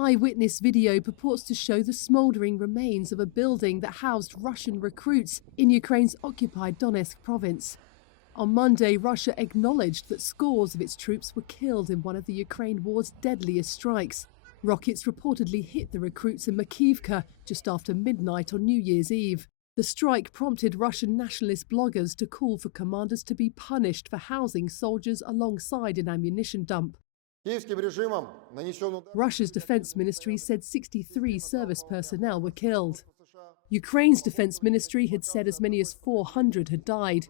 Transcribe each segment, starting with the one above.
Eyewitness video purports to show the smouldering remains of a building that housed Russian recruits in Ukraine's occupied Donetsk province. On Monday, Russia acknowledged that scores of its troops were killed in one of the Ukraine war's deadliest strikes. Rockets reportedly hit the recruits in Makivka just after midnight on New Year's Eve. The strike prompted Russian nationalist bloggers to call for commanders to be punished for housing soldiers alongside an ammunition dump. Russia's defense ministry said 63 service personnel were killed. Ukraine's defense ministry had said as many as 400 had died.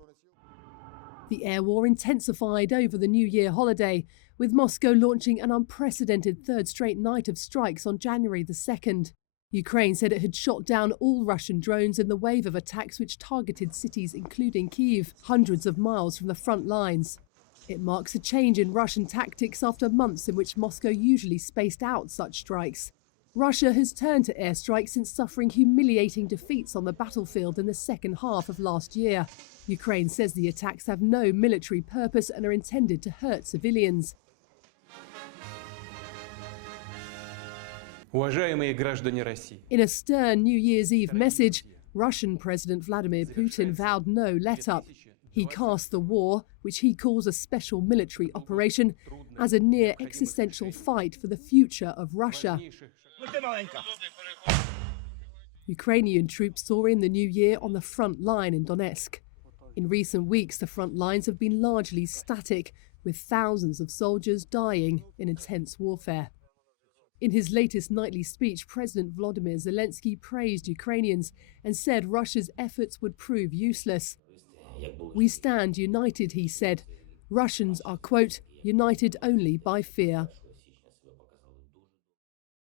The air war intensified over the New Year holiday, with Moscow launching an unprecedented third straight night of strikes on January the 2nd. Ukraine said it had shot down all Russian drones in the wave of attacks which targeted cities including Kyiv, hundreds of miles from the front lines. It marks a change in Russian tactics after months in which Moscow usually spaced out such strikes. Russia has turned to airstrikes since suffering humiliating defeats on the battlefield in the second half of last year. Ukraine says the attacks have no military purpose and are intended to hurt civilians. In a stern New Year's Eve message, Russian President Vladimir Putin vowed no let-up. He cast the war, which he calls a special military operation, as a near existential fight for the future of Russia. Ukrainian troops saw in the new year on the front line in Donetsk. In recent weeks, the front lines have been largely static, with thousands of soldiers dying in intense warfare. In his latest nightly speech, President Volodymyr Zelensky praised Ukrainians and said Russia's efforts would prove useless. "We stand united," he said. "Russians are, quote, united only by fear."